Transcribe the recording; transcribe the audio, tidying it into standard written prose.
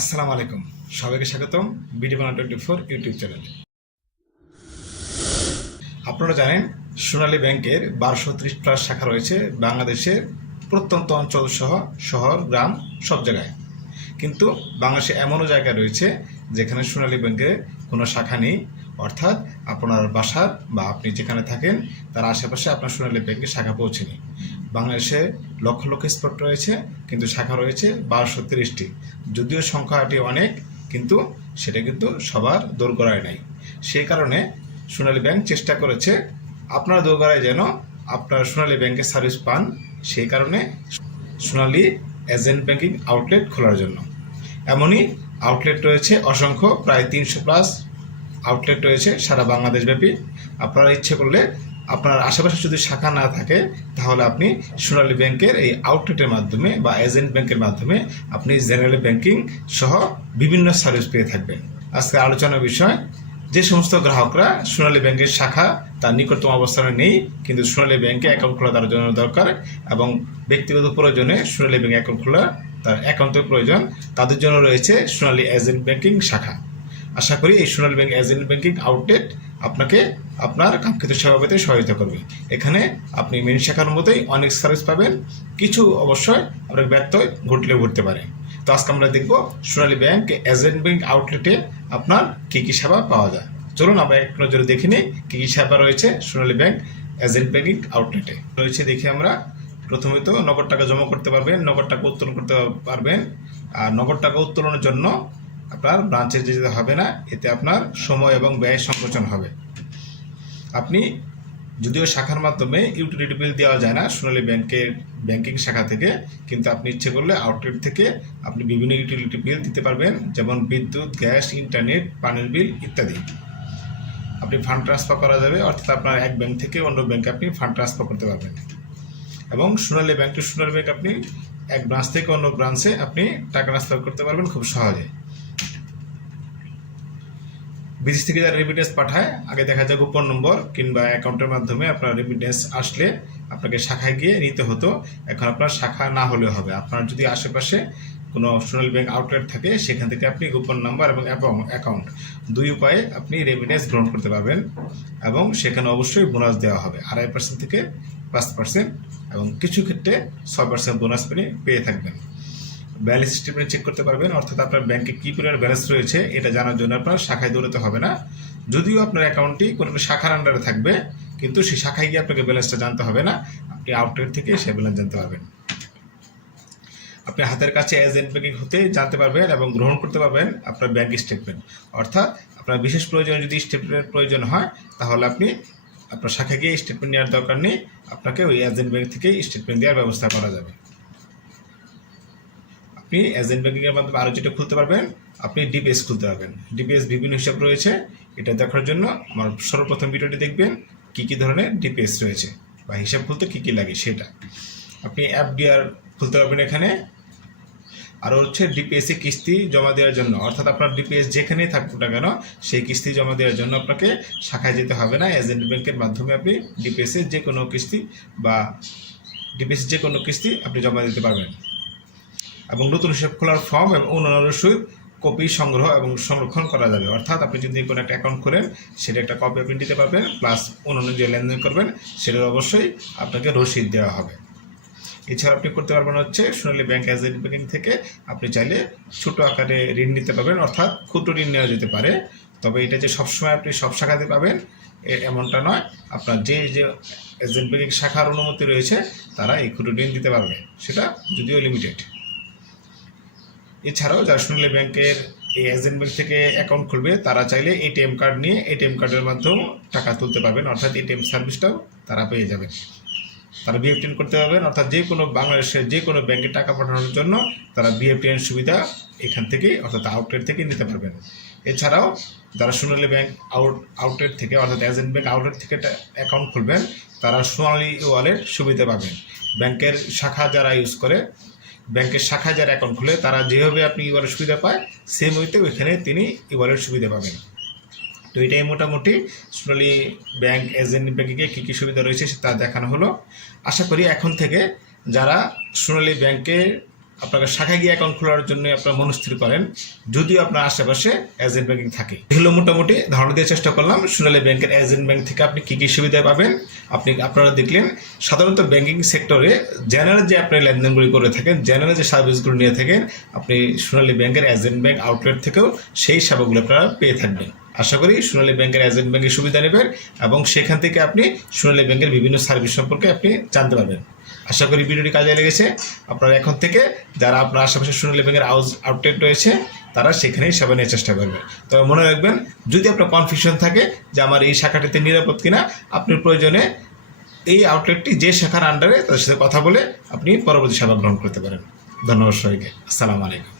আসসালামু আলাইকুম, সবাইকে স্বাগতম বিডি বাংলা 24 ইউটিউব চ্যানেলে। আপনারা জানেন সোনালী ব্যাংকের 1230+ শাখা রয়েছে বাংলাদেশের প্রত্যন্ত অঞ্চল সহ শহর গ্রাম সব জায়গায়। কিন্তু বাংলাদেশে এমনও জায়গা রয়েছে যেখানে সোনালী ব্যাংকের কোনো শাখা নেই, অর্থাৎ আপনার বাসার বা আপনি যেখানে থাকেন তার আশেপাশে আপনার সোনালী ব্যাংকের শাখা পৌঁছেনি। বাংলাদেশে লক্ষ লক্ষ স্পট রয়েছে, কিন্তু শাখা রয়েছে 1230টি। যদিও সংখ্যাটি অনেক, কিন্তু সেটা কিন্তু সবার দোরগোড়ায় নাই। সেই কারণে সোনালী ব্যাংক চেষ্টা করেছে আপনার দোরগোড়ায় যেন আপনার সোনালী ব্যাংকের সার্ভিস পান, সেই কারণে সোনালী এজেন্ট ব্যাংকিং আউটলেট খোলার জন্য। এমনই আউটলেট রয়েছে অসংখ্য, প্রায় 300+ আউটলেট রয়েছে সারা বাংলাদেশব্যাপী। আপনারা ইচ্ছে করলে আপনার আশেপাশে যদি শাখা না থাকে তাহলে আপনি সোনালী ব্যাংকের এই আউটলেটের মাধ্যমে বা এজেন্ট ব্যাংকের মাধ্যমে আপনি জেনারেল ব্যাংকিং সহ বিভিন্ন সার্ভিস পেয়ে থাকবেন। আজকে আলোচনার বিষয়, যে সমস্ত গ্রাহকরা সোনালী ব্যাংকের শাখা তার নিকটতম অবস্থানে নেই কিন্তু সোনালী ব্যাংকে অ্যাকাউন্ট খোলা তার জন্য দরকার এবং ব্যক্তিগত প্রয়োজনে সোনালী ব্যাংকে অ্যাকাউন্ট খোলা তার একান্তই প্রয়োজন, তাদের জন্য রয়েছে সোনালী এজেন্ট ব্যাংকিং শাখা। আশা করি এই সোনালী ব্যাংক এজেন্ট ব্যাংকিং আউটলেট আপনাকে আপনার কাঙ্ক্ষিত সেবা পেতে সহায়তা করবে। এখানে আপনি মেন শাখার মতোই অনেক সার্ভিস পাবেন, কিছু অবশ্যই আপনার ব্যত্যয় ঘটলেও ঘটতে পারে। তো আজকে আমরা দেখব সোনালী ব্যাংক এজেন্ট ব্যাংক আউটলেটে আপনার কী কী সেবা পাওয়া যায়। চলুন আমরা এক নজরে দেখে নিই কী কী সেবা রয়েছে সোনালী ব্যাংক এজেন্ট ব্যাংকিং আউটলেটে। রয়েছে দেখি আমরা, প্রথমে তো নগদ টাকা জমা করতে পারবেন, নগদ টাকা উত্তোলন করতে পারবেন। আর নগদ টাকা উত্তোলনের জন্য আপনার ব্রাঞ্চে যেতে হবে না, এতে আপনার সময় এবং ব্যয় সংকোচন হবে। আপনি যদিও শাখার মাধ্যমে ইউটিলিটি বিল দেওয়া যায় না সোনালী ব্যাংকের ব্যাংকিং শাখা থেকে, কিন্তু আপনি ইচ্ছে করলে আউটলেট থেকে আপনি বিভিন্ন ইউটিলিটি বিল দিতে পারবেন, যেমন বিদ্যুৎ, গ্যাস, ইন্টারনেট, পানির বিল ইত্যাদি। আপনি ফান্ড ট্রান্সফার করা যাবে, অর্থাৎ আপনার এক ব্যাংক থেকে অন্য ব্যাংকে আপনি ফান্ড ট্রান্সফার করতে পারবেন। এবং সোনালী ব্যাংক টু সোনালী ব্যাংক আপনি এক ব্রাঞ্চ থেকে অন্য ব্রাঞ্চে আপনি টাকা ট্রান্সফার করতে পারবেন খুব সহজে। বিদেশ থেকে যারা রেমিটেন্স পাঠায়, আগে দেখা যায় গোপন নম্বর কিংবা অ্যাকাউন্টের মাধ্যমে আপনার রেমিটেন্স আসলে আপনাকে শাখায় গিয়ে নিতে হতো। এখন আপনার শাখা না হলেও হবে, আপনার যদি আশেপাশে কোনো সোনালী ব্যাংক আউটলেট থাকে সেখান থেকে আপনি গোপন নাম্বার এবং অ্যাকাউন্ট দুই উপায়ে আপনি রেমিটেন্স গ্রহণ করতে পারবেন। এবং সেখানে অবশ্যই বোনাস দেওয়া হবে 2.5% থেকে 5%, এবং কিছু ক্ষেত্রে 6% বোনাস পেয়ে থাকবেন। ব্যালেন্স স্টেটমেন্ট চেক করতে পারবেন, অর্থাৎ আপনার ব্যাংকে কী পরিমাণ ব্যালেন্স রয়েছে এটা জানার জন্য আপনার শাখায় দৌড়াতে হবে না। যদিও আপনার অ্যাকাউন্টটি কোনো শাখার আন্ডারে থাকবে, কিন্তু সেই শাখায় গিয়ে আপনাকে ব্যালেন্সটা জানতে হবে না, আপনি আউটলেট থেকে সে ব্যালেন্স জানতে পারবেন। আপনি হাতের কাছে এজেন্ট ব্যাংকিং হতে জানতে পারবেন এবং গ্রহণ করতে পারবেন আপনার ব্যাংক স্টেটমেন্ট। অর্থাৎ আপনার বিশেষ প্রয়োজনে যদি স্টেটমেন্টের প্রয়োজন হয় তাহলে আপনি আপনার শাখায় গিয়ে স্টেটমেন্ট নেওয়ার দরকার নেই, আপনাকে ওই এজেন্ট ব্যাংক থেকেই স্টেটমেন্ট দেওয়ার ব্যবস্থা করা যাবে। আপনি এজেন্ট ব্যাংকিংয়ের মাধ্যমে আরও যেটা খুলতে পারবেন, আপনি ডিপিএস খুলতে পারবেন। ডিপিএস বিভিন্ন হিসাব রয়েছে, এটা দেখার জন্য আমার সর্বপ্রথম ভিডিওটি দেখবেন কী কী ধরনের ডিপিএস রয়েছে বা হিসাব খুলতে কী কী লাগে সেটা। আপনি এফডিআর খুলতে পারবেন এখানে। আর হচ্ছে ডিপিএসে কিস্তি জমা দেওয়ার জন্য, অর্থাৎ আপনার ডিপিএস যেখানেই থাকুক না কেন সেই কিস্তি জমা দেওয়ার জন্য আপনাকে শাখায় যেতে হবে না, এজেন্ট ব্যাংকের মাধ্যমে আপনি ডিপিএসের যে কোনো কিস্তি বা ডিপিএস যে কোনো কিস্তি আপনি জমা দিতে পারবেন। এবং নতুন হিসাব খোলার ফর্ম এবং অন্যান্য রসিদ কপি সংগ্রহ এবং সংরক্ষণ করা যাবে। অর্থাৎ আপনি যদি কোনো একটা অ্যাকাউন্ট খোলেন সেটা একটা কপি আপনি দিতে পারবেন, প্লাস অন্যান্য যে লেনদেন করবেন সেটার অবশ্যই আপনাকে রসিদ দেওয়া হবে। এছাড়া আপনি করতে পারবেন হচ্ছে সোনালী ব্যাংক এজেন্ট ব্যাংকিং থেকে আপনি চাইলে ছোটো আকারে ঋণ নিতে পারবেন, অর্থাৎ ক্ষুদ্র ঋণ নেওয়া যেতে পারে। তবে এটা যে সবসময় আপনি সব শাখাতে পাবেন এমনটা নয়, আপনার যে যে এজেন্ট ব্যাংকিং শাখার অনুমতি রয়েছে তারা এই ক্ষুদ্র ঋণ দিতে পারবে, সেটা যদিও লিমিটেড। এছাড়াও যারা সোনালী ব্যাংকের এই এজেন্ট ব্যাংক থেকে অ্যাকাউন্ট খুলবে তারা চাইলে এটিএম কার্ড নিয়ে এটিএম কার্ডের মাধ্যমেও টাকা তুলতে পারবেন, অর্থাৎ এটিএম সার্ভিসটাও তারা পেয়ে যাবেন। তারা বিএফটিএন করতে পারবেন, অর্থাৎ যে কোনো বাংলাদেশের যে কোনো ব্যাংকে টাকা পাঠানোর জন্য তারা বিএফটিএন সুবিধা এখান থেকেই অর্থাৎ আউটলেট থেকে নিতে পারবেন। এছাড়াও যারা সোনালী ব্যাংক আউটলেট থেকে অর্থাৎ এজেন্ট ব্যাংক আউটলেট থেকে অ্যাকাউন্ট খুলবেন তারা সোনালী ওয়ালেট সুবিধা পাবেন। ব্যাংকের শাখা যারা ইউজ করে, ব্যাংকের শাখায় যারা অ্যাকাউন্ট খুলে তারা যেভাবে আপনি ই ওয়ালেট সুবিধা পায় সেম ওইতে ওইখানে তিনি ই ওয়ালেট সুবিধা পাবেন। তো এটাই মোটামুটি সোনালী ব্যাংক এজেন্ট ব্যাংকিংয়ে কী কী সুবিধা রয়েছে তা দেখানো হলো। আশা করি এখন থেকে যারা সোনালী ব্যাংকে আপনাকে শাখায় গিয়ে অ্যাকাউন্ট খোলার জন্য আপনারা মনস্থির করেন, যদিও আপনার আশেপাশে এজেন্ট ব্যাংকিং থাকে। এগুলো মোটামুটি ধারণা দিয়ে চেষ্টা করলাম সোনালী ব্যাংকের এজেন্ট ব্যাংক থেকে আপনি কী কী সুবিধা পাবেন। আপনারা দেখলেন সাধারণত ব্যাংকিং সেক্টরে জেনারেল যে আপনি লেনদেনগুলি করে থাকেন, জেনারেল যে সার্ভিসগুলো নিয়ে থাকেন, আপনি সোনালী ব্যাংকের এজেন্ট ব্যাংক আউটলেট থেকেও সেই সেবাগুলো আপনারা পেয়ে থাকবেন। আশা করি সোনালী ব্যাংকের এজেন্ট ব্যাংকের সুবিধা নেবেন এবং সেখান থেকে আপনি সোনালী ব্যাংকের বিভিন্ন সার্ভিস সম্পর্কে আপনি জানতে পারবেন। আশা করি ভিডিওটি কাজে লেগেছে। আপনারা এখন থেকে যারা আপনার আশেপাশে সোনালী ব্যাংকের আউটলেট রয়েছে তারা সেখানেই সেবা নেওয়ার চেষ্টা করবেন। তবে মনে রাখবেন, যদি আপনার কনফিউশন থাকে যে আমার এই শাখাটিতে নিরাপদ কিনা, আপনি প্রয়োজনে এই আউটলেটটি যে শাখার আন্ডারে তাদের সাথে কথা বলে আপনি পরবর্তী সেবা গ্রহণ করতে পারেন। ধন্যবাদ সবাইকে। আসসালামু আলাইকুম।